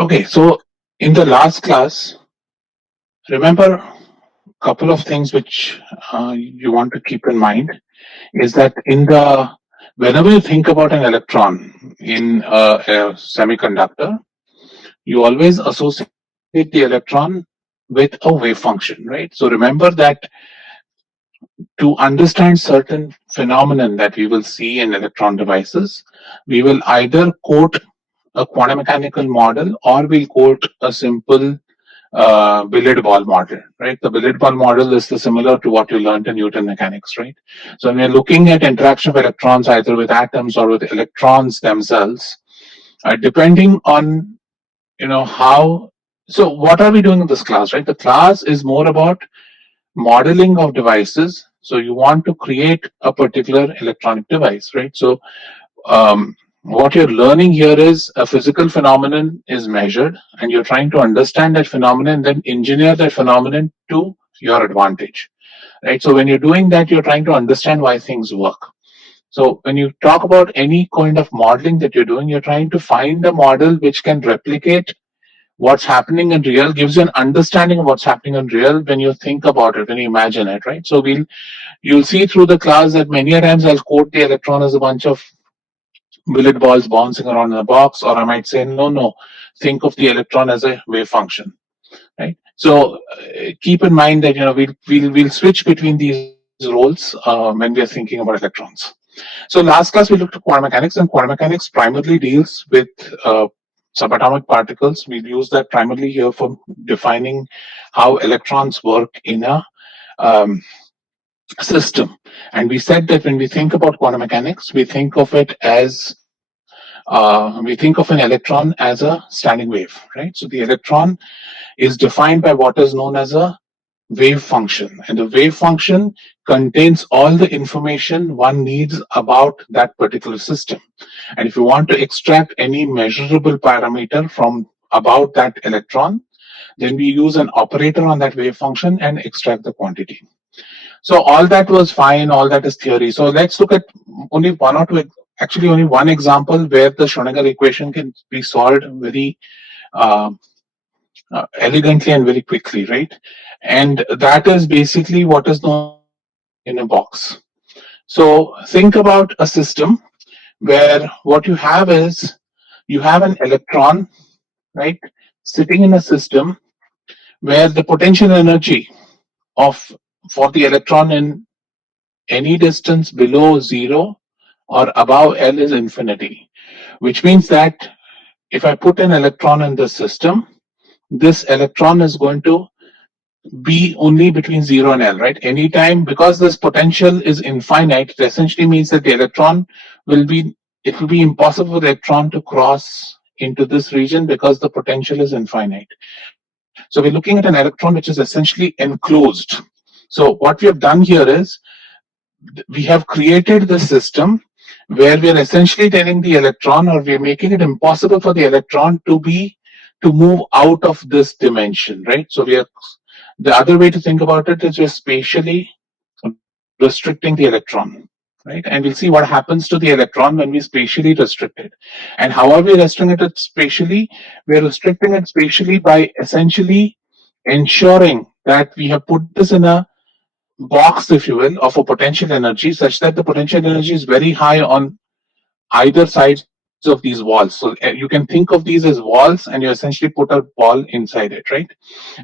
Okay, so in the last class, remember a couple of things which you want to keep in mind is that whenever you think about an electron in a semiconductor, you always associate the electron with a wave function, right? So remember that to understand certain phenomenon that we will see in electron devices, we will either quote a quantum mechanical model or we'll quote a simple billiard-ball model, right? The billiard-ball model is similar to what you learned in Newton mechanics, right? So when we're looking at interaction of electrons either with atoms or with electrons themselves, depending on how. So what are we doing in this class, right? The class is more about modeling of devices. So you want to create a particular electronic device, right? So what you're learning here is a physical phenomenon is measured, and you're trying to understand that phenomenon and then engineer that phenomenon to your advantage, right? So when you're doing that, you're trying to understand why things work. So when you talk about any kind of modeling that you're doing, you're trying to find a model which can replicate what's happening in real, gives you an understanding of what's happening in real when you think about it, when you imagine it, right? So you'll see through the class that many a times I'll quote the electron as a bunch of billiard balls bouncing around in a box, or I might say, no, think of the electron as a wave function, right? So keep in mind that we'll switch between these roles when we are thinking about electrons. So last class we looked at quantum mechanics, and quantum mechanics primarily deals with uh, subatomic particles. We use that primarily here for defining how electrons work in a um, system. And we said that when we think about quantum mechanics, we think of it as we think of an electron as a standing wave, right? So the electron is defined by what is known as a wave function, and the wave function contains all the information one needs about that particular system. And if you want to extract any measurable parameter from about that electron, then we use an operator on that wave function and extract the quantity. So all that was fine, all that is theory. So let's look at only one or two, actually only one example where the Schrodinger equation can be solved very uh, elegantly and very quickly, right? And that is basically what is known as in a box. So think about a system where what you have is you have an electron, right, sitting in a system where the potential energy of for the electron in any distance below zero or above L is infinity, which means that if I put an electron in the system, this electron is going to be only between 0 and L, right? Anytime, because this potential is infinite, it essentially means that the electron it will be impossible for the electron to cross into this region because the potential is infinite. So we're looking at an electron which is essentially enclosed. So what we have done here is we have created the system where we are essentially telling the electron, or we are making it impossible for the electron to move out of this dimension, right? So the other way to think about it is we're spatially restricting the electron, right? And we'll see what happens to the electron when we spatially restrict it. And how are we restricting it spatially? We're restricting it spatially by essentially ensuring that we have put this in a box, if you will, of a potential energy such that the potential energy is very high on either sides of these walls. So you can think of these as walls, and you essentially put a ball inside it, right?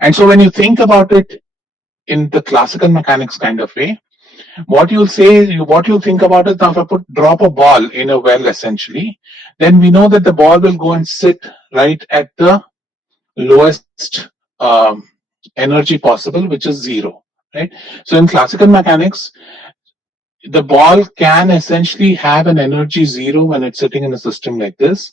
And so when you think about it in the classical mechanics kind of way, what you'll think about is, now if I drop a ball in a well essentially, then we know that the ball will go and sit right at the lowest energy possible, which is zero, right? So in classical mechanics, the ball can essentially have an energy zero when it's sitting in a system like this.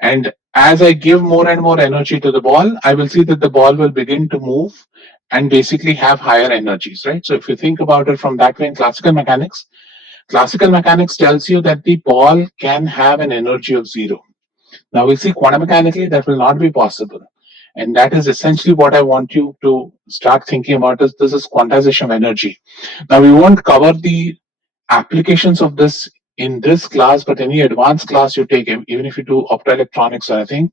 And as I give more and more energy to the ball, I will see that the ball will begin to move and basically have higher energies, right? So if you think about it from that way in classical mechanics tells you that the ball can have an energy of zero. Now we'll see quantum mechanically that will not be possible. And that is essentially what I want you to start thinking about is this is quantization of energy. Now we won't cover the applications of this in this class, but any advanced class you take, even if you do optoelectronics or anything,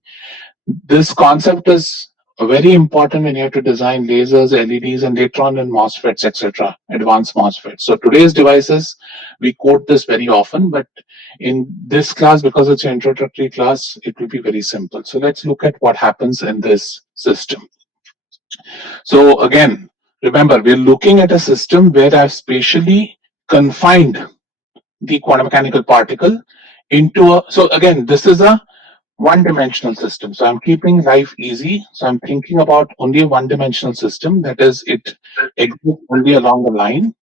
This concept is very important when you have to design lasers, LEDs, and later on in MOSFETs, etc., advanced MOSFETs. So today's devices, we quote this very often, but in this class, because it's an introductory class, it will be very simple. So let's look at what happens in this system. So again, remember, we're looking at a system where I've spatially confined the quantum mechanical particle into a, so again, this is a one-dimensional system. So I'm keeping life easy. So I'm thinking about only a one-dimensional system. That is, it exists only along the line,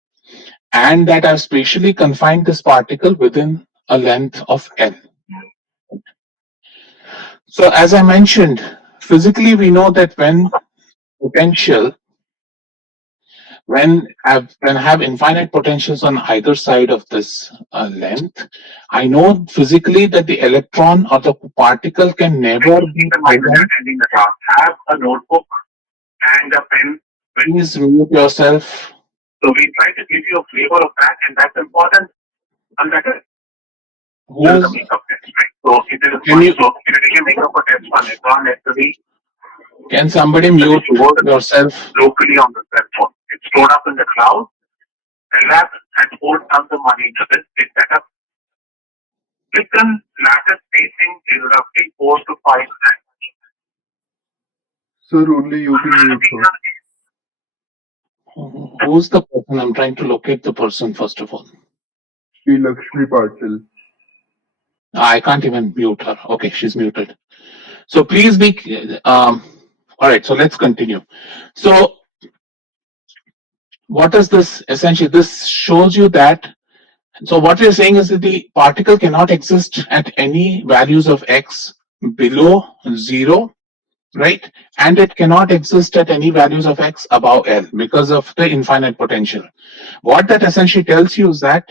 and that I've spatially confined this particle within a length of L. So as I mentioned, physically we know that when potential, when I have infinite potentials on either side of this length, I know physically that the electron or the particle can never be attending the class. Have a notebook and a pen. Please mute yourself. So we try to give you a flavor of that, and that's important. And that is the makeup test, right? So it is can you take a makeup test on electron necessary. Can somebody mute yourself locally on the cell phone? It's stored up in the cloud. The lab has poured down the money into this. It's set up. Within lattice spacing is roughly 4 to 5 nanometers. Sir, only you can mute her. Who's the person? I'm trying to locate the person first of all. Sri Lakshmi Patil. I can't even mute her. Okay, she's muted. So please be. All right. So let's continue. So what is this essentially? This shows you that. So what we're saying is that the particle cannot exist at any values of x below 0, right? And it cannot exist at any values of x above L because of the infinite potential. What that essentially tells you is that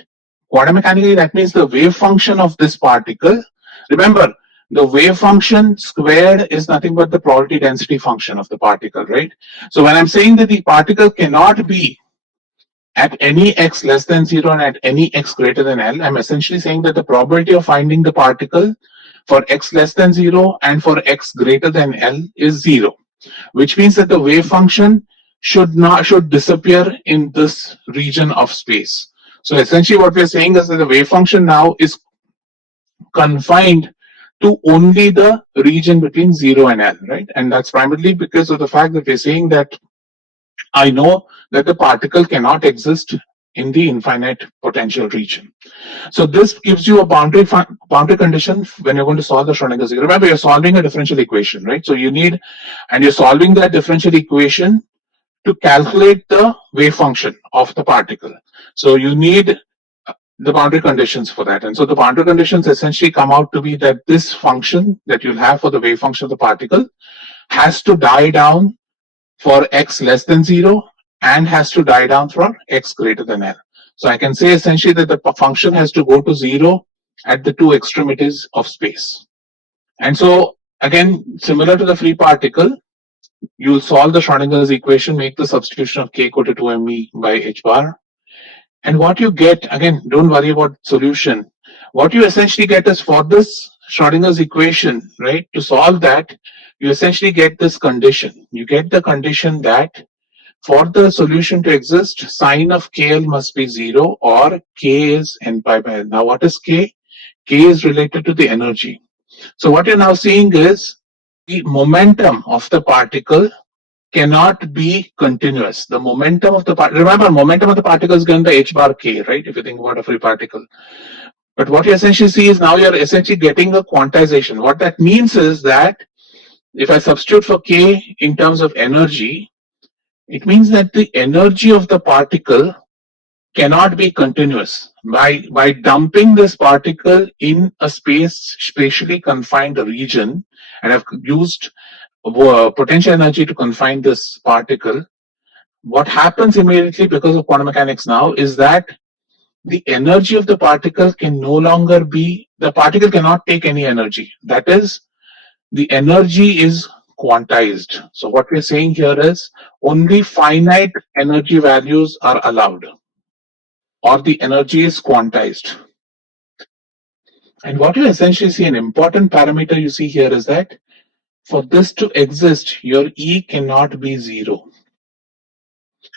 quantum mechanically, that means the wave function of this particle. Remember, the wave function squared is nothing but the probability density function of the particle, right? So when I'm saying that the particle cannot be at any x less than 0 and at any x greater than L, I'm essentially saying that the probability of finding the particle for x less than 0 and for x greater than L is 0, which means that the wave function should disappear in this region of space. So essentially what we're saying is that the wave function now is confined to only the region between 0 and L, right? And that's primarily because of the fact that we're saying that I know that the particle cannot exist in the infinite potential region. So this gives you a boundary condition when you're going to solve the Schrodinger's equation. Remember, you're solving a differential equation, right? So you need, and you're solving that differential equation to calculate the wave function of the particle. So you need the boundary conditions for that. And so the boundary conditions essentially come out to be that this function that you'll have for the wave function of the particle has to die down for x less than 0 and has to die down for x greater than L. So I can say essentially that the function has to go to 0 at the two extremities of space. And so again, similar to the free particle, you'll solve the Schrodinger's equation, make the substitution of k equal to 2me by h bar. And what you get, again, don't worry about solution. What you essentially get is for this Schrodinger's equation, right? To solve that, you essentially get this condition. You get the condition that for the solution to exist, sine of KL must be 0 or K is n pi by L. Now, what is K? K is related to the energy. So what you're now seeing is the momentum of the particle cannot be continuous. The momentum of the particle, remember, momentum of the particle is given by h bar k, right? If you think about a free particle. But what you essentially see is now you're essentially getting a quantization. What that means is that if I substitute for k in terms of energy, it means that the energy of the particle cannot be continuous. By dumping this particle in a spatially confined region, and I've used potential energy to confine this particle, what happens immediately because of quantum mechanics now is that the energy of the particle can no longer be, the particle cannot take any energy. That is, the energy is quantized. So what we're saying here is only finite energy values are allowed, or the energy is quantized. And what you essentially see, an important parameter you see here is that for this to exist, your E cannot be 0.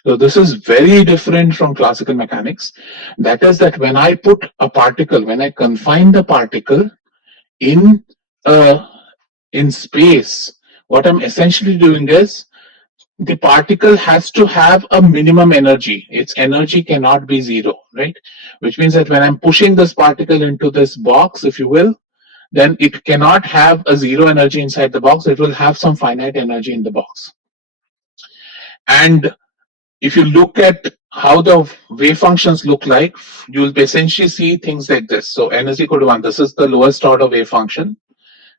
So this is very different from classical mechanics. That is that when I put a particle, when I confine the particle in in space, what I'm essentially doing is the particle has to have a minimum energy. Its energy cannot be 0, right? Which means that when I'm pushing this particle into this box, if you will, then it cannot have a 0 energy inside the box. It will have some finite energy in the box. And if you look at how the wave functions look like, you'll essentially see things like this. So n is equal to 1. This is the lowest order wave function,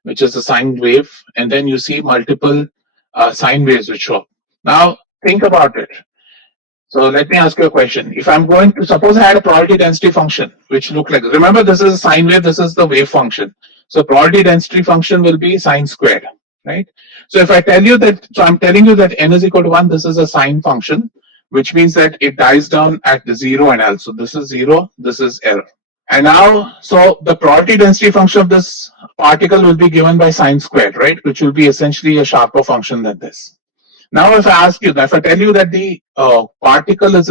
which is a sine wave. And then you see multiple sine waves which show up. Now, think about it. So let me ask you a question. If I'm going to, suppose I had a probability density function, which look like, remember this is a sine wave, this is the wave function. So probability density function will be sine squared, right? So if I tell you that, so I'm telling you that n is equal to 1, this is a sine function, which means that it dies down at 0 and L. So this is 0, this is L. And now, so the probability density function of this particle will be given by sine squared, right? Which will be essentially a sharper function than this. Now, if I ask you, if I tell you that the particle is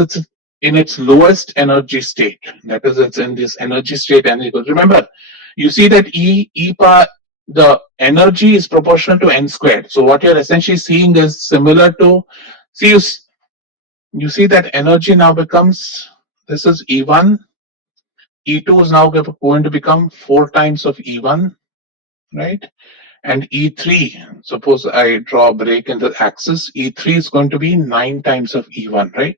in its lowest energy state, that is, it's in this energy state n equals. Remember, you see that the energy is proportional to n squared. So what you're essentially seeing is similar to, see, you see that energy now becomes, this is E1, E2 is now going to become 4 times of E1, right? And E3, suppose I draw a break in the axis, E3 is going to be 9 times of E1, right?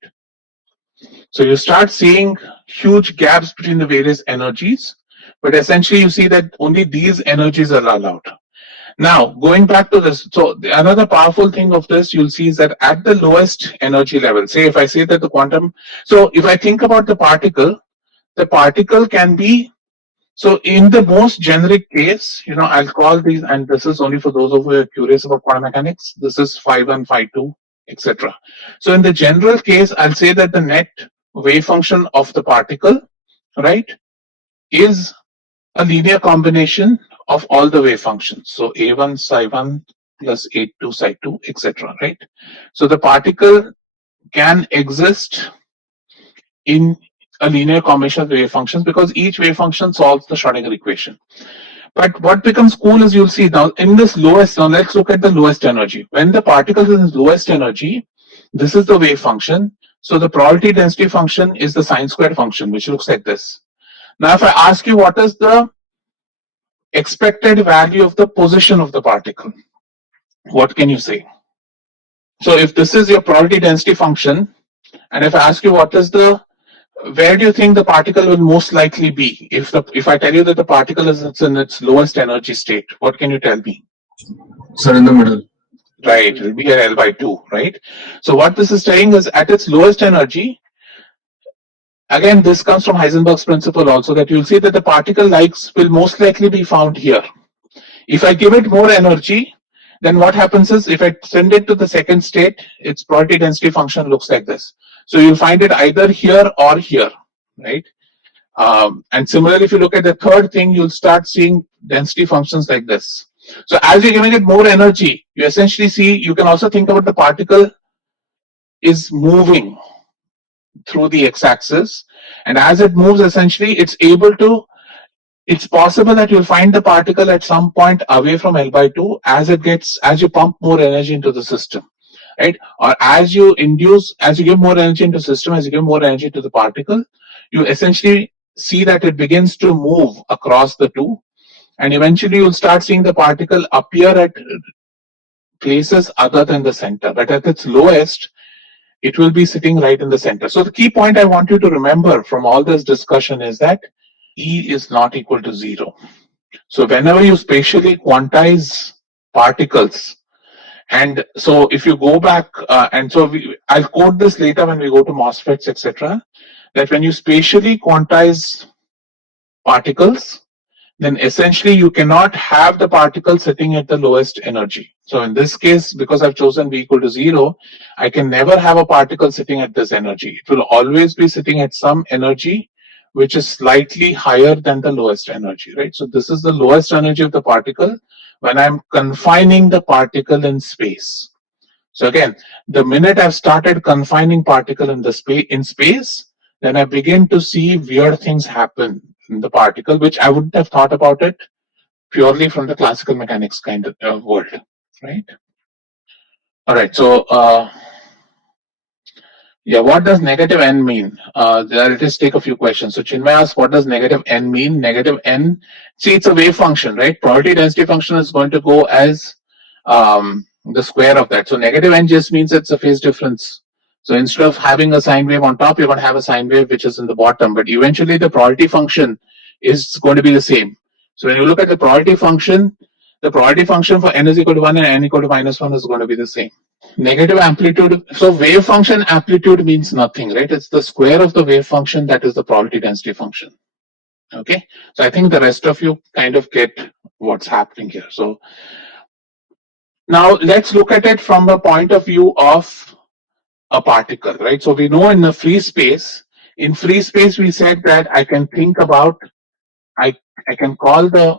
So you start seeing huge gaps between the various energies, but essentially you see that only these energies are allowed. Now, going back to this, so another powerful thing of this you'll see is that at the lowest energy level, say if I say that the quantum, so if I think about the particle can be, so in the most generic case, I'll call these, and this is only for those of you who are curious about quantum mechanics, this is phi 1, phi 2, etc. So in the general case, I'll say that the net wave function of the particle, right, is a linear combination of all the wave functions. So A1 psi 1 plus A2 psi 2, etc. Right? So the particle can exist in a linear combination of wave functions because each wave function solves the Schrodinger equation. But what becomes cool is you'll see now in this lowest, now let's look at the lowest energy. When the particle is in its lowest energy, this is the wave function. So the probability density function is the sine squared function, which looks like this. Now, if I ask you what is the expected value of the position of the particle, what can you say? So if this is your probability density function, and if I ask you what is the, where do you think the particle will most likely be? If I tell you that the particle is in its lowest energy state, what can you tell me? Sir, in the middle. Right, it will be at L by 2, right? So what this is saying is at its lowest energy, again, this comes from Heisenberg's principle also, that you'll see that the particle will most likely be found here. If I give it more energy, then what happens is if I send it to the second state, its probability density function looks like this. So you'll find it either here or here, right? And similarly, if you look at the third thing, you'll start seeing density functions like this. So as you're giving it more energy, you essentially see, you can also think about the particle is moving through the x-axis, and as it moves, essentially it's possible that you'll find the particle at some point away from L by 2 as you pump more energy into the system, right? Or as you give more energy into the system, as you give more energy to the particle, you essentially see that it begins to move across the two, and eventually you'll start seeing the particle appear at places other than the center, but at its lowest, it will be sitting right in the center. So the key point I want you to remember from all this discussion is that E is not equal to 0. So whenever you spatially quantize particles, and so if you go back, and so I'll quote this later when we go to MOSFETs, etc., that when you spatially quantize particles, then essentially you cannot have the particle sitting at the lowest energy. So in this case, because I've chosen V equal to 0, I can never have a particle sitting at this energy. It will always be sitting at some energy which is slightly higher than the lowest energy, right? So this is the lowest energy of the particle, when I'm confining the particle in space. So again, the minute I've started confining particle in the space, then I begin to see weird things happen in the particle, which I wouldn't have thought about it purely from the classical mechanics kind of world, right? All right. So yeah, what does negative n mean? I'll just take a few questions. So Chinmay asks, what does negative n mean? Negative n, see, it's a wave function, right? Probability density function is going to go as the square of that. So negative n just means it's a phase difference. So instead of having a sine wave on top, you're going to have a sine wave which is in the bottom. But eventually the probability function is going to be the same. So when you look at the probability function for n is equal to 1 and n equal to -1 is going to be the same. Negative amplitude. So wave function amplitude means nothing, right? It's the square of the wave function that is the probability density function. Okay. So I think the rest of you kind of get what's happening here. So now let's look at it from the point of view of a particle, right? So we know in the free space, we said that I can think about, I can call the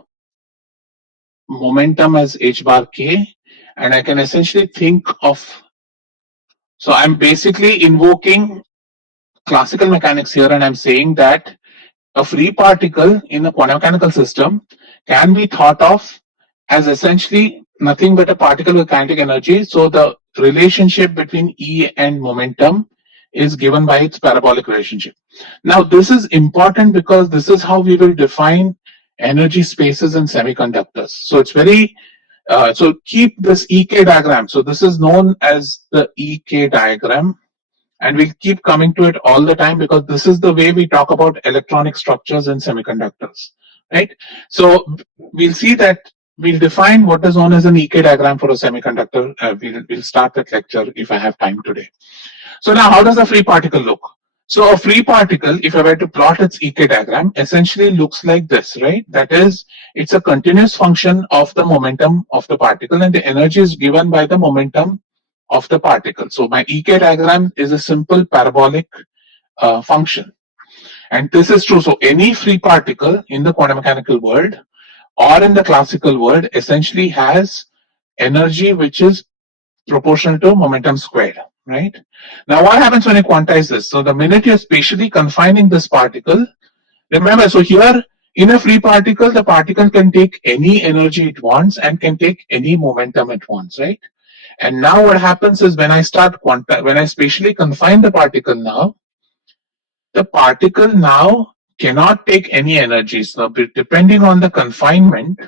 momentum as h bar k, and I can essentially think of, so I'm basically invoking classical mechanics here, and I'm saying that a free particle in a quantum mechanical system can be thought of as essentially nothing but a particle with kinetic energy. So the relationship between E and momentum is given by its parabolic relationship. Now this is important because this is how we will define energy spaces in semiconductors. So it's very so keep this EK diagram. So this is known as the EK diagram, and we'll keep coming to it all the time because this is the way we talk about electronic structures in semiconductors, right? So we'll see that we'll define what is known as an EK diagram for a semiconductor. We'll start that lecture if I have time today. So now, how does a free particle look? So a free particle, if I were to plot its EK diagram, essentially looks like this, right? That is, it's a continuous function of the momentum of the particle, and the energy is given by the momentum of the particle. So my EK diagram is a simple parabolic function. And this is true. So any free particle in the quantum mechanical world or in the classical world essentially has energy which is proportional to momentum squared, right? Now what happens when you quantize this? So the minute you're spatially confining this particle, remember, so here in a free particle, the particle can take any energy it wants and can take any momentum it wants, right? And now what happens is when I spatially confine the particle now, the particle now cannot take any energy. So depending on the confinement,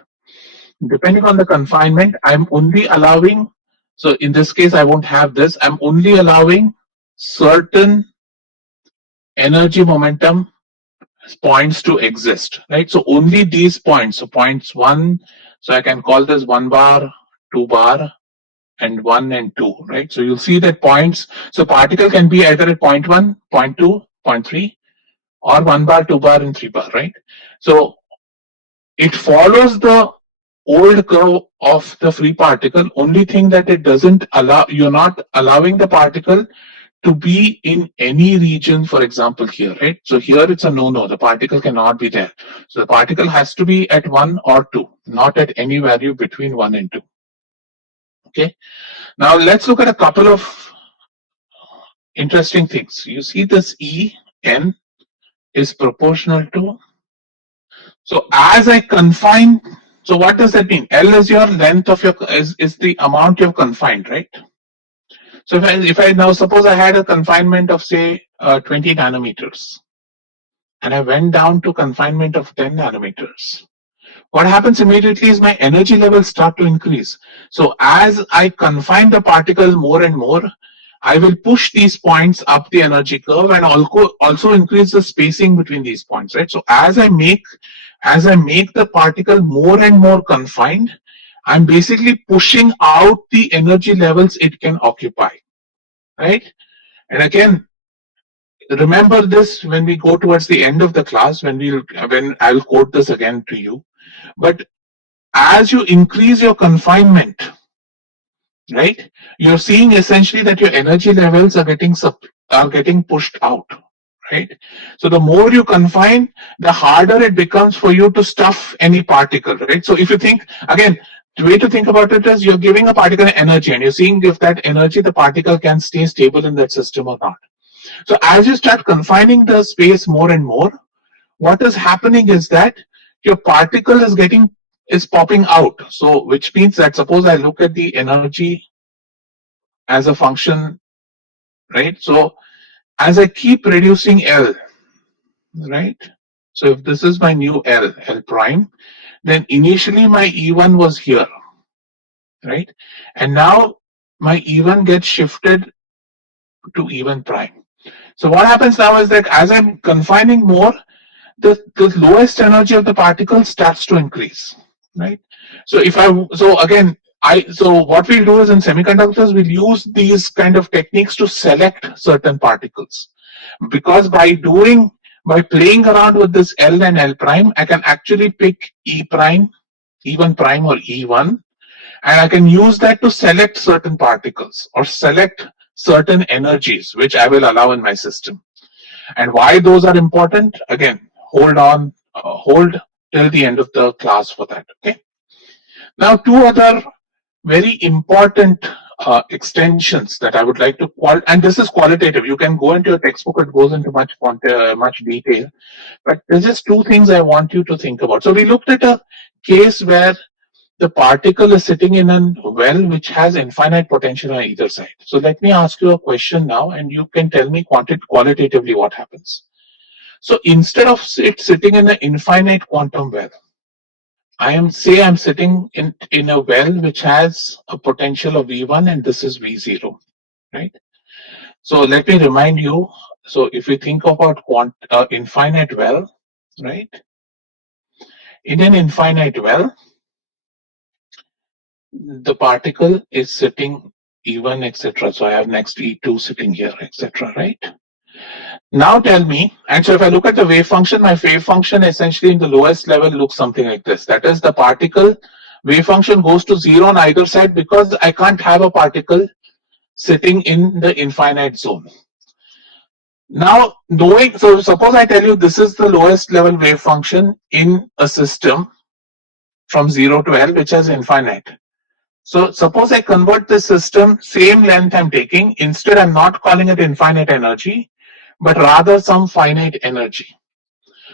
I'm only allowing, so in this case, I won't have this, I'm only allowing certain energy momentum points to exist, right? So only these points, so points 1, so I can call this 1 bar, 2 bar, and 1 and 2, right? So you'll see that points, so particle can be either at point 1, point 2, point 3, or 1 bar, 2 bar, and 3 bar, right? So it follows the old curve of the free particle. Only thing that it doesn't allow, you're not allowing the particle to be in any region, for example, here, right? So here it's a no-no, the particle cannot be there. So the particle has to be at 1 or 2, not at any value between 1 and 2. Okay. Now let's look at a couple of interesting things. You see this En is proportional to, so as I confine, so what does that mean? L is your length of your, is the amount you've confined, right? So if I now suppose I had a confinement of say 20 nanometers and I went down to confinement of 10 nanometers, what happens immediately is my energy levels start to increase. So as I confine the particle more and more, I will push these points up the energy curve and also increase the spacing between these points, right? So as I make the particle more and more confined, I'm basically pushing out the energy levels it can occupy, right? And again, remember this when we go towards the end of the class, when I'll quote this again to you. But as you increase your confinement, right, you're seeing essentially that your energy levels are getting pushed out, right? So the more you confine, the harder it becomes for you to stuff any particle, right? So if you think again, the way to think about it is you're giving a particle energy and you're seeing if that energy, the particle can stay stable in that system or not. So as you start confining the space more and more, what is happening is that your particle is popping out. So which means that suppose I look at the energy as a function, right? So as I keep reducing L, right? So if this is my new L prime, then initially my E1 was here, right? And now my E1 gets shifted to E1 prime. So what happens now is that as I'm confining more, the lowest energy of the particle starts to increase, right? So what we'll do is in semiconductors, we'll use these kind of techniques to select certain particles. Because by playing around with this L and L prime, I can actually pick E prime, E1 prime or E1, and I can use that to select certain particles or select certain energies which I will allow in my system. And why those are important, again, hold till the end of the class for that. Okay. Now, two other very important extensions that I would like to and this is qualitative. You can go into your textbook; it goes into much detail. But there's just two things I want you to think about. So we looked at a case where the particle is sitting in a well which has infinite potential on either side. So let me ask you a question now, and you can tell me qualitatively what happens. So instead of it sitting in an infinite quantum well, I'm sitting in a well which has a potential of V1 and this is V0, right? So let me remind you. So if we think about infinite well, right? In an infinite well, the particle is sitting E1, etc. So I have next E2 sitting here, etc. Right? Now tell me, and so if I look at the wave function, my wave function essentially in the lowest level looks something like this. That is, the particle wave function goes to zero on either side because I can't have a particle sitting in the infinite zone. Now, so suppose I tell you this is the lowest level wave function in a system from 0 to L, which is infinite. So suppose I convert this system, same length I'm taking, instead I'm not calling it infinite energy, but rather some finite energy.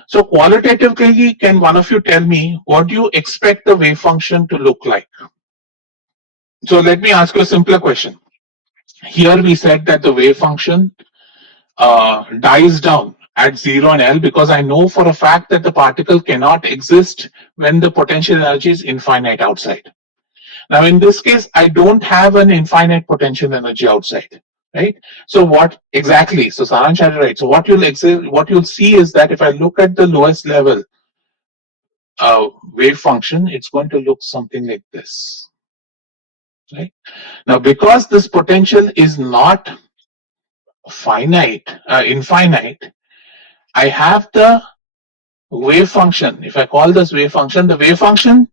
So qualitatively, can one of you tell me what do you expect the wave function to look like? So let me ask you a simpler question. Here we said that the wave function dies down at 0 and L because I know for a fact that the particle cannot exist when the potential energy is infinite outside. Now in this case, I don't have an infinite potential energy outside, right? So what exactly? So Saransh had it right. So what you'll see is that if I look at the lowest level wave function, it's going to look something like this, right? Now because this potential is not infinite, I have the wave function. If I call this wave function, the wave function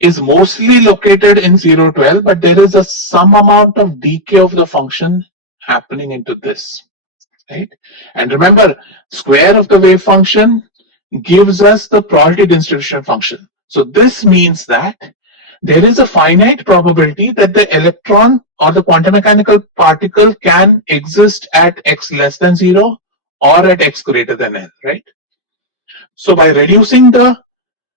is mostly located in 0 to L, but there is some amount of decay of the function happening into this, right? And remember, square of the wave function gives us the probability distribution function. So this means that there is a finite probability that the electron or the quantum mechanical particle can exist at x less than 0 or at x greater than L, right? So by reducing the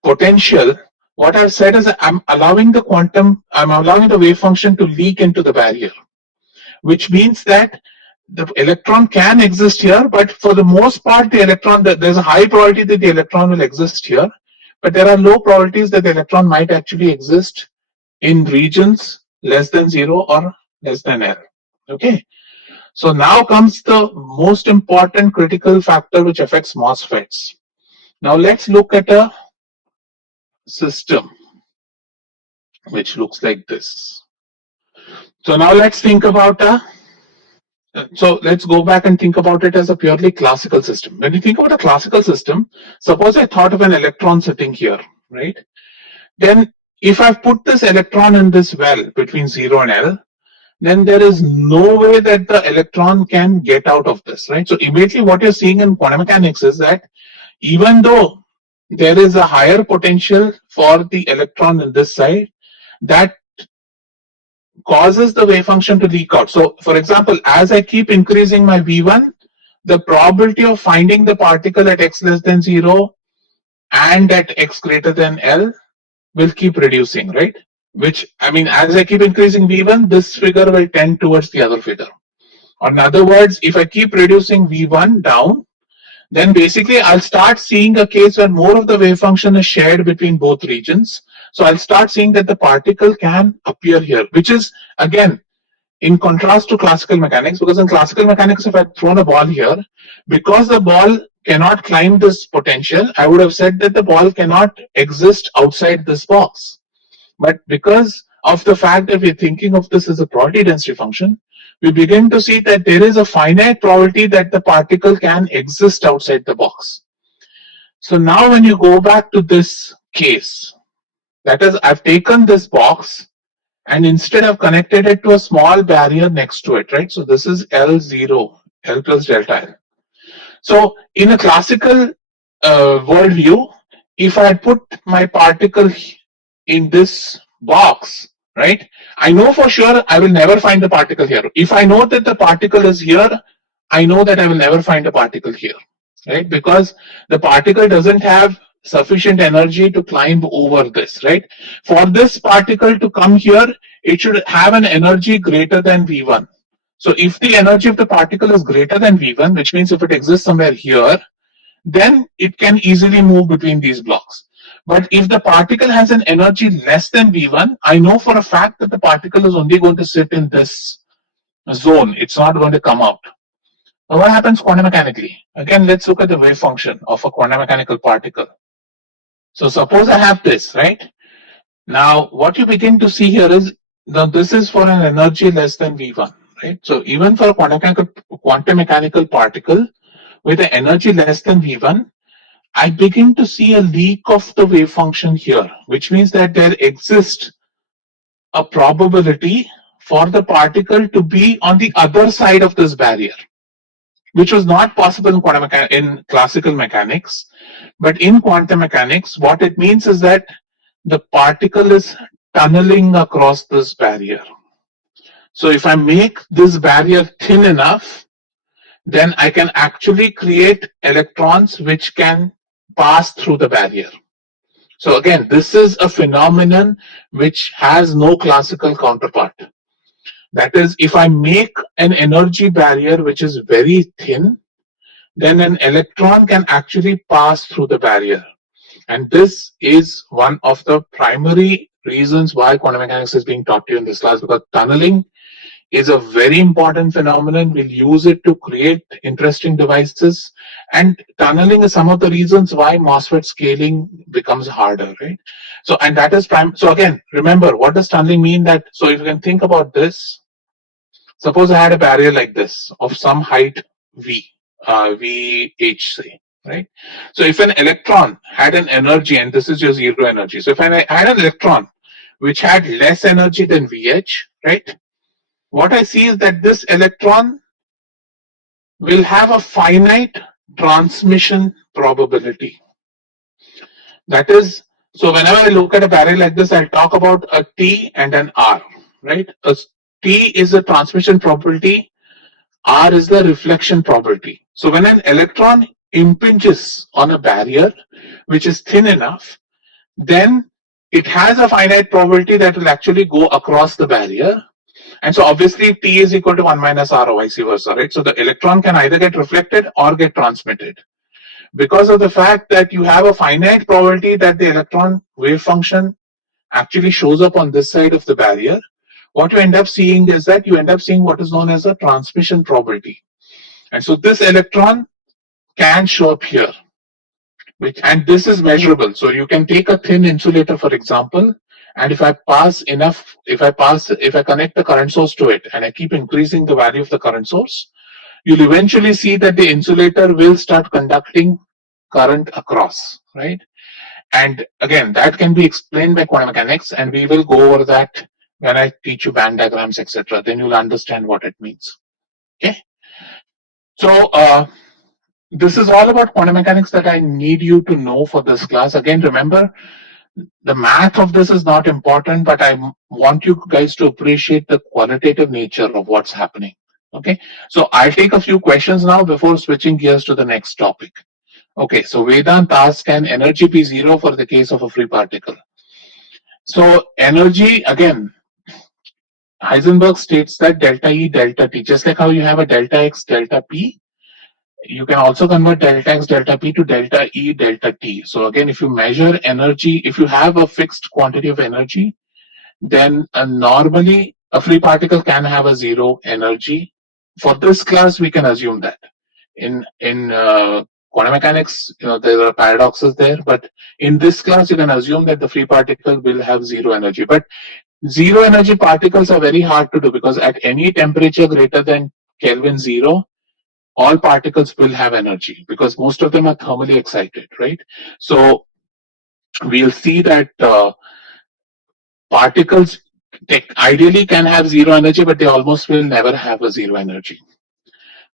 potential, what I've said is I'm allowing the wave function to leak into the barrier, which means that the electron can exist here, but for the most part, there's a high probability that the electron will exist here, but there are low probabilities that the electron might actually exist in regions less than 0 or less than L. Okay. So now comes the most important critical factor which affects MOSFETs. Now let's look at a system which looks like this. So now let's think about let's go back and think about it as a purely classical system. When you think about a classical system, suppose I thought of an electron sitting here, right? Then if I've put this electron in this well between 0 and L, then there is no way that the electron can get out of this, right? So immediately what you're seeing in quantum mechanics is that even though there is a higher potential for the electron in this side, that causes the wave function to leak out. So for example, as I keep increasing my V1, the probability of finding the particle at x less than 0 and at x greater than L will keep reducing, right? Which, I mean, as I keep increasing V1, this figure will tend towards the other figure. Or in other words, if I keep reducing V1 down, then basically I'll start seeing a case where more of the wave function is shared between both regions. So I'll start seeing that the particle can appear here, which is again in contrast to classical mechanics, because in classical mechanics, if I'd thrown a ball here, because the ball cannot climb this potential, I would have said that the ball cannot exist outside this box. But because of the fact that we're thinking of this as a probability density function, we begin to see that there is a finite probability that the particle can exist outside the box. So now when you go back to this case, that is, I've taken this box and instead I've connected it to a small barrier next to it, right? So this is L0, L plus delta L. So in a classical worldview, if I had put my particle in this box, right, I know for sure I will never find the particle here. If I know that the particle is here, I know that I will never find a particle here, right? Because the particle doesn't have sufficient energy to climb over this, right? For this particle to come here, it should have an energy greater than V1. So if the energy of the particle is greater than V1, which means if it exists somewhere here, then it can easily move between these blocks. But if the particle has an energy less than V1, I know for a fact that the particle is only going to sit in this zone. It's not going to come out. Now what happens quantum mechanically? Again, let's look at the wave function of a quantum mechanical particle. So suppose I have this, right? Now what you begin to see here is, now this is for an energy less than V1, right? So even for a quantum mechanical particle with an energy less than V1, I begin to see a leak of the wave function here, which means that there exists a probability for the particle to be on the other side of this barrier, which was not possible in classical mechanics. But in quantum mechanics, what it means is that the particle is tunneling across this barrier. So if I make this barrier thin enough, then I can actually create electrons which can pass through the barrier. So again, this is a phenomenon which has no classical counterpart. That is, if I make an energy barrier which is very thin, then an electron can actually pass through the barrier. And this is one of the primary reasons why quantum mechanics is being taught to you in this class, because tunneling is a very important phenomenon. We'll use it to create interesting devices. And tunneling is some of the reasons why MOSFET scaling becomes harder, right? So, and that is prime. So again, remember, what does tunneling mean? That, so if you can think about this, suppose I had a barrier like this of some height V, VH say, right? So if an electron had an energy, and this is your zero energy. So if I had an electron which had less energy than VH, right? What I see is that this electron will have a finite transmission probability. That is, so whenever I look at a barrier like this, I'll talk about a T and an R, right? A T is a transmission probability, R is the reflection probability. So when an electron impinges on a barrier which is thin enough, then it has a finite probability that will actually go across the barrier. And so obviously T is equal to 1 minus R or vice versa, right? So the electron can either get reflected or get transmitted. Because of the fact that you have a finite probability that the electron wave function actually shows up on this side of the barrier, what you end up seeing is that you end up seeing what is known as a transmission probability. And so this electron can show up here, and this is measurable. So you can take a thin insulator, for example, and if I connect the current source to it and I keep increasing the value of the current source, you'll eventually see that the insulator will start conducting current across, right? And again, that can be explained by quantum mechanics, and we will go over that when I teach you band diagrams, etc. Then you'll understand what it means. Okay. So this is all about quantum mechanics that I need you to know for this class. Again, remember, The math of this is not important, but I want you guys to appreciate the qualitative nature of what's happening. Okay, so I'll take a few questions now before switching gears to the next topic. Okay, so Vedant asked, can energy be zero for the case of a free particle? So energy, again, Heisenberg states that delta E, delta T, just like how you have a delta X, delta P, you can also convert delta X, delta P to delta E, delta T. So again, if you measure energy, if you have a fixed quantity of energy, then normally a free particle can have a zero energy. For this class, we can assume that. In quantum mechanics, there are paradoxes there, but in this class, you can assume that the free particle will have zero energy. But zero energy particles are very hard to do because at any temperature greater than Kelvin zero, all particles will have energy because most of them are thermally excited, right? So we'll see that particles ideally can have zero energy, but they almost will never have a zero energy.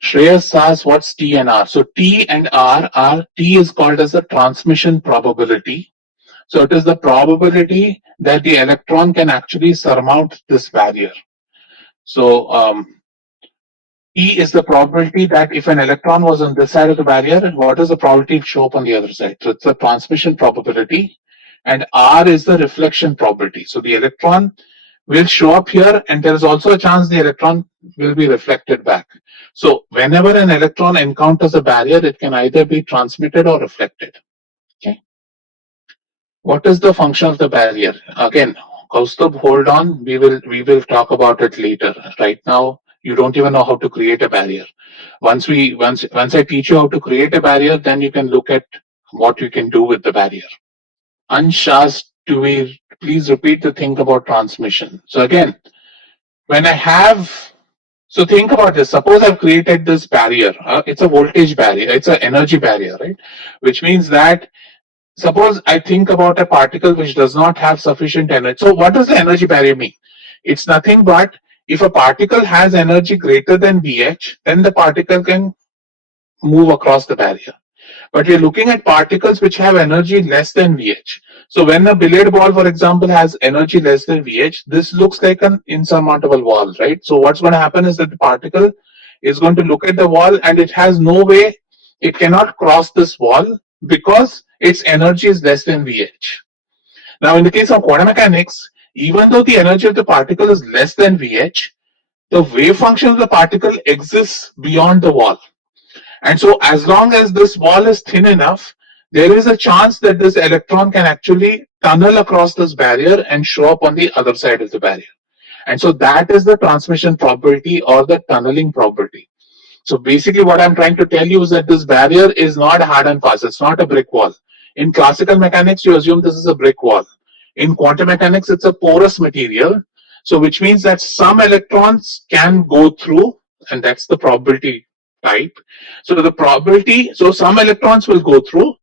Shreyas asks, what's T and R? So T and R are, T is called as the transmission probability. So it is the probability that the electron can actually surmount this barrier. So T is the probability that if an electron was on this side of the barrier, what is the probability to show up on the other side? So it's the transmission probability. And R is the reflection probability. So the electron will show up here, and there is also a chance the electron will be reflected back. So whenever an electron encounters a barrier, it can either be transmitted or reflected. Okay. What is the function of the barrier? Again, Kaustubh, hold on. We will talk about it later. Right now, you don't even know how to create a barrier. Once I teach you how to create a barrier, then you can look at what you can do with the barrier. Ansh asked, do we please repeat the thing about transmission? So again, when I have, so think about this. Suppose I've created this barrier. It's a voltage barrier. It's an energy barrier, right? Which means that suppose I think about a particle which does not have sufficient energy. So what does the energy barrier mean? It's nothing but if a particle has energy greater than Vh, then the particle can move across the barrier. But we're looking at particles which have energy less than Vh. So when a billiard ball, for example, has energy less than Vh, this looks like an insurmountable wall, right? So what's going to happen is that the particle is going to look at the wall and it has no way, it cannot cross this wall because its energy is less than Vh. Now in the case of quantum mechanics, even though the energy of the particle is less than Vh, the wave function of the particle exists beyond the wall. And so as long as this wall is thin enough, there is a chance that this electron can actually tunnel across this barrier and show up on the other side of the barrier. And so that is the transmission probability or the tunneling probability. So basically what I'm trying to tell you is that this barrier is not hard and fast. It's not a brick wall. In classical mechanics, you assume this is a brick wall. In quantum mechanics, it's a porous material. So which means that some electrons can go through, and that's the probability type. So the probability, so some electrons will go through,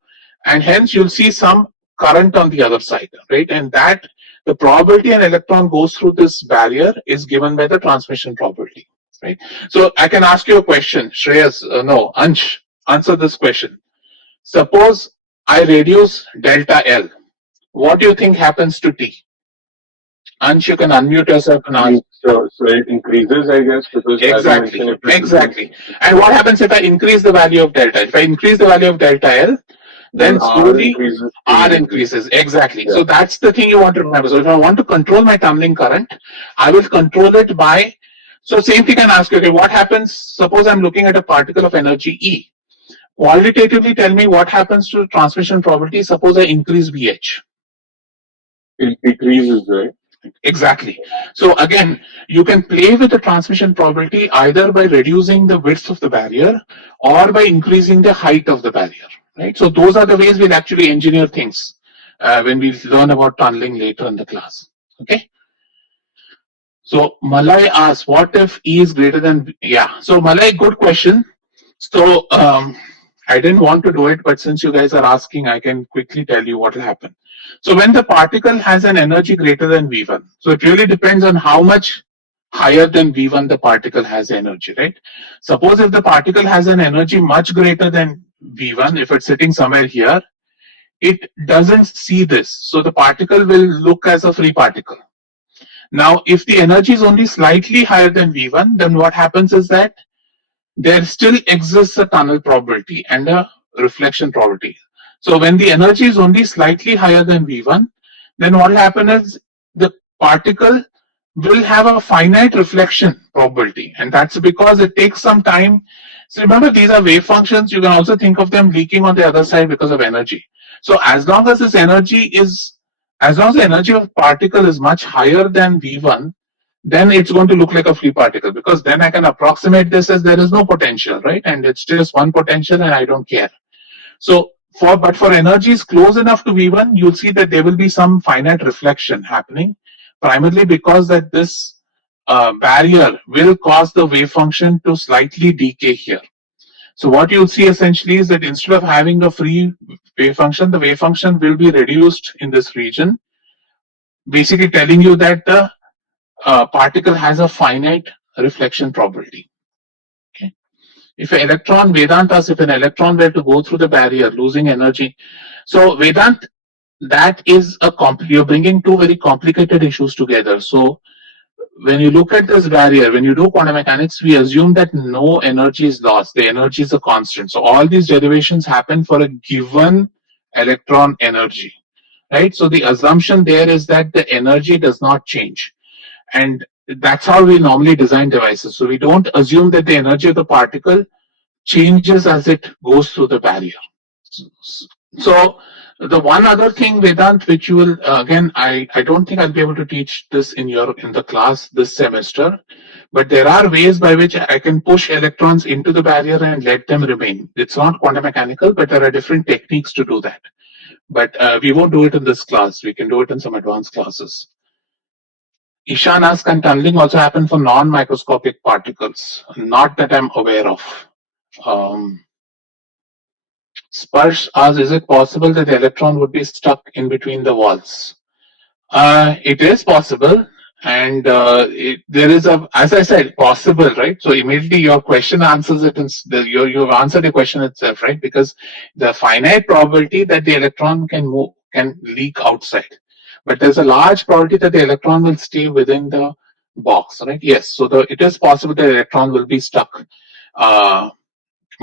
and hence you'll see some current on the other side, right? And that the probability an electron goes through this barrier is given by the transmission probability, right? So I can ask you a question, Shreyas, no, Ansh, answer this question. Suppose I reduce delta L. What do you think happens to T? Ansh, you can unmute yourself and ask. So it increases, I guess, because exactly. And what happens if I increase the value of delta? If I increase the value of delta L, then slowly R increases. Exactly. Yeah. So that's the thing you want to remember. So if I want to control my tunneling current, I will control it by, so same thing I can ask you, okay, what happens, suppose I'm looking at a particle of energy E. Qualitatively tell me what happens to transmission probability, suppose I increase VH. It decreases, right? Exactly. So again, you can play with the transmission probability either by reducing the width of the barrier or by increasing the height of the barrier, right? So those are the ways we'll actually engineer things when we learn about tunneling later in the class, okay? So Malay asks, what if E is greater than, yeah. So Malay, good question. So I didn't want to do it, but since you guys are asking, I can quickly tell you what will happen. So when the particle has an energy greater than V1, so it really depends on how much higher than V1 the particle has energy, right? Suppose if the particle has an energy much greater than V1, if it's sitting somewhere here, it doesn't see this. So the particle will look as a free particle. Now, if the energy is only slightly higher than V1, then what happens is that there still exists a tunnel probability and a reflection probability. So when the energy is only slightly higher than V1, then what will happen is the particle will have a finite reflection probability, and that's because it takes some time. So remember, these are wave functions. You can also think of them leaking on the other side because of energy. So as long as as long as the energy of particle is much higher than V1, then it's going to look like a free particle, because then I can approximate this as there is no potential, right? And it's just one potential and I don't care. So but for energies close enough to V1, you'll see that there will be some finite reflection happening, primarily because that this barrier will cause the wave function to slightly decay here. So what you'll see essentially is that instead of having a free wave function, the wave function will be reduced in this region, basically telling you that the particle has a finite reflection probability. Okay. If an electron, Vedant asks if an electron were to go through the barrier, losing energy. So Vedant, that is you're bringing two very complicated issues together. So when you look at this barrier, when you do quantum mechanics, we assume that no energy is lost. The energy is a constant. So all these derivations happen for a given electron energy, right? So the assumption there is that the energy does not change. And that's how we normally design devices. So we don't assume that the energy of the particle changes as it goes through the barrier. So the one other thing, Vedant, which you will again, I don't think I'll be able to teach this in the class this semester, but there are ways by which I can push electrons into the barrier and let them remain. It's not quantum mechanical, but there are different techniques to do that. But we won't do it in this class. We can do it in some advanced classes. Ishan asks, can tunneling also happen for non-microscopic particles? Not that I'm aware of. Sparsh asks, is it possible that the electron would be stuck in between the walls? It is possible, and there is as I said, possible, right? So immediately your question answers it, and you've answered the question itself, right? Because the finite probability that the electron can leak outside, but there's a large probability that the electron will stay within the box, right? Yes, so it is possible that the electron will be stuck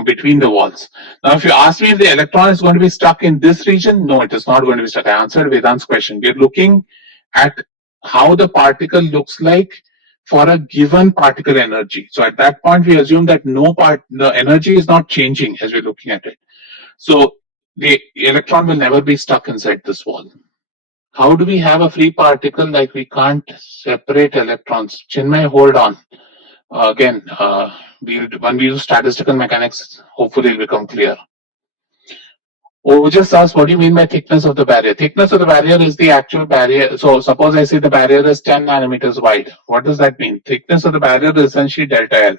between the walls. Now, if you ask me if the electron is going to be stuck in this region, no, it is not going to be stuck. I answered Vedant's question. We're looking at how the particle looks like for a given particle energy. So at that point, we assume that the energy is not changing as we're looking at it. So the electron will never be stuck inside this wall. How do we have a free particle like we can't separate electrons? Chinmay, hold on. Again, when we use statistical mechanics, hopefully it'll become clear. Just asked, what do you mean by thickness of the barrier? Thickness of the barrier is the actual barrier. So suppose I say the barrier is 10 nanometers wide. What does that mean? Thickness of the barrier is essentially delta L.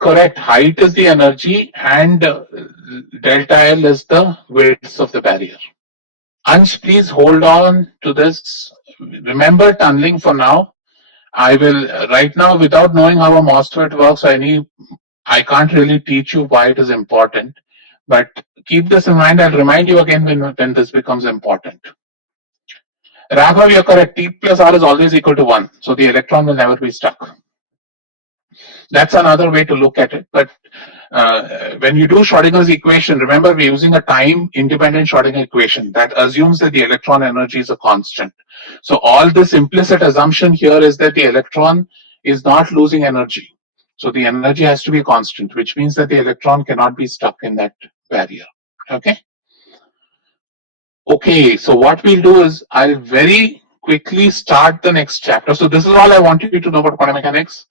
Correct. Height is the energy, and delta L is the width of the barrier. Ansh, please hold on to this. Remember tunneling for now. I will right now, without knowing how a MOSFET works or I can't really teach you why it is important, but keep this in mind. I'll remind you again when this becomes important. Raghav, you're correct. T plus R is always equal to 1. So the electron will never be stuck. That's another way to look at it. But when you do Schrodinger's equation, remember we're using a time-independent Schrodinger equation that assumes that the electron energy is a constant. So all this implicit assumption here is that the electron is not losing energy. So the energy has to be constant, which means that the electron cannot be stuck in that barrier. Okay? Okay, so what we'll do is I'll very quickly start the next chapter. So this is all I want you to know about quantum mechanics.